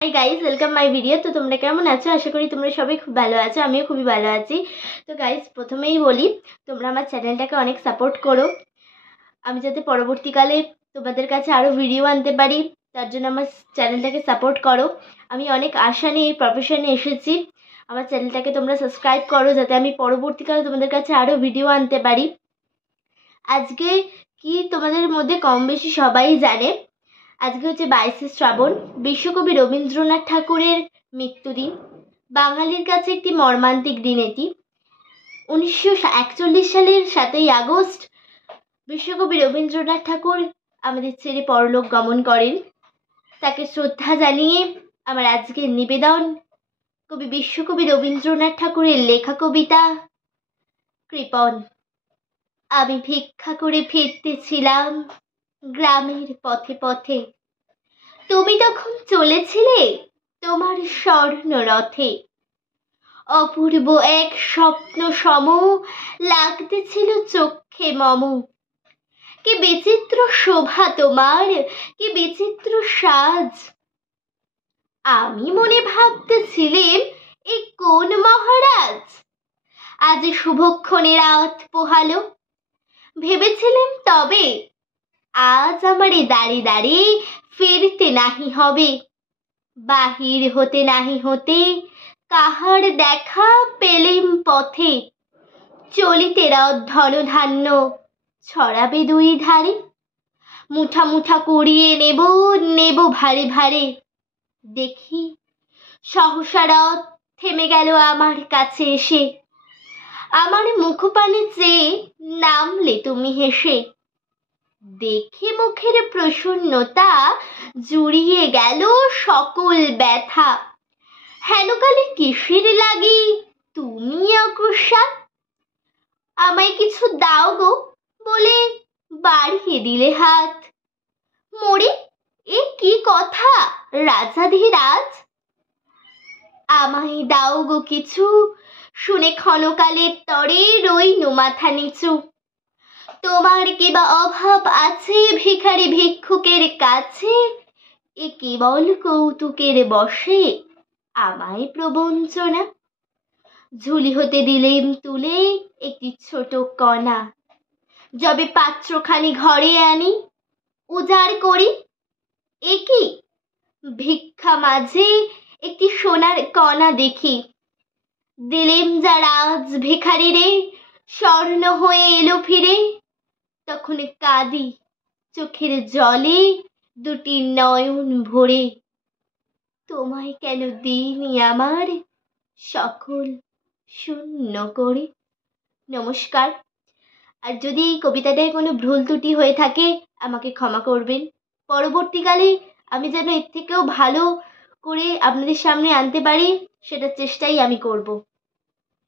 Hi guys, welcome my video. তো তোমরা কেমন আছো? আশা করি তোমরা সবাই খুব ভালো আছো। আমিও খুবই ভালো আছি। তো গাইজ, প্রথমেই বলি, তোমরা আমার চ্যানেলটাকে অনেক সাপোর্ট করো। আমি যাতে পরবর্তীকালে তোমাদের কাছে আরও ভিডিও আনতে পারি, তার জন্য আমার চ্যানেলটাকে সাপোর্ট করো। আমি অনেক আশা নিয়ে এই প্রফেশনে এসেছি। আমার চ্যানেলটাকে তোমরা সাবস্ক্রাইব করো যাতে আমি পরবর্তীকালে তোমাদের কাছে আরও ভিডিও আনতে পারি। আজকে কি তোমাদের মধ্যে কম বেশি সবাই জানে, আজকে হচ্ছে 22শে শ্রাবণ, বিশ্বকবি রবীন্দ্রনাথ ঠাকুরের মৃত্যুদিন। বাঙালির কাছে একটি মর্মান্তিক দিন এটি। 1941 সালের 7ই আগস্ট বিশ্বকবি রবীন্দ্রনাথ ঠাকুর আমাদের ছেড়ে পরলোক গমন করেন। তাকে শ্রদ্ধা জানিয়ে আমার আজকের নিবেদন কবি বিশ্বকবি রবীন্দ্রনাথ ঠাকুরের লেখা কবিতা কৃপণ। আমি ভিক্ষা করে ফিরতেছিলাম গ্রামের পথে পথে, তুমি তখন চলেছিলে তোমার স্বর্ণ রথে। অপূর্ব এক স্বপ্ন সম লাগতেছিল চক্ষে মম। কি বিচিত্র শোভা তোমার, কি বিচিত্র সাজ। আমি মনে ভাবতেছিলেম, এ কোন মহারাজ আজ শুভক্ষণে রাত পোহালো। ভেবেছিলেম তবে আজ আমারে দাঁড়ি দাঁড়ি ফিরতে নাহি হবে। বাহির হতে নাহি হতে কাহার দেখা পেলেম পথে। চলিতে রথ ধনধান্য ছড়াবে দুই ধারে। মুঠা মুঠা কুড়িয়ে নেব নেব ভারে ভারে। দেখি সহসা রথ থেমে গেল আমার কাছে এসে। আমার মুখপানে চেয়ে নামলে তুমি হেসে। দেখে মুখের প্রসন্নতা জুড়িয়ে গেল সকল ব্যথা। হেনকালে কিসের লাগি তুমি অকস্মাৎ আমায় কিছু দাও গো বলে বাড়িয়ে দিলে হাত। মরে এ কি কথা রাজাধিরাজ, আমায় দাও গো কিছু শুনে ক্ষণকালের তরে রইনু মাথা নিচু। তোমার কিবা অভাব আছে ভিখারি ভিক্ষুকের কাছে, এ কেবল কৌতুকের বশে আমায় প্রবঞ্চনা। ঝুলি হতে দিলেম তুলে একটি ছোট কণা, যবে পাত্রখানি ঘরে আনি উজাড় করি। এ কি ভিক্ষা মাঝে একটি সোনার কণা দেখি। দিলেম যা রাজ ভিখারি রে, স্বর্ণ হয়ে এলো ফিরে। তখন কাঁদি চোখের জলে দুটি নয়ন ভরে। তোমায় কেন দিইনি আমার সকল শূন্য করে। নমস্কার। আর যদি এই কবিতাটায় কোনো ভুল ত্রুটি হয়ে থাকে আমাকে ক্ষমা করবেন। পরবর্তীকালে আমি যেন এর থেকেও ভালো করে আপনাদের সামনে আনতে পারি সেটার চেষ্টাই আমি করব।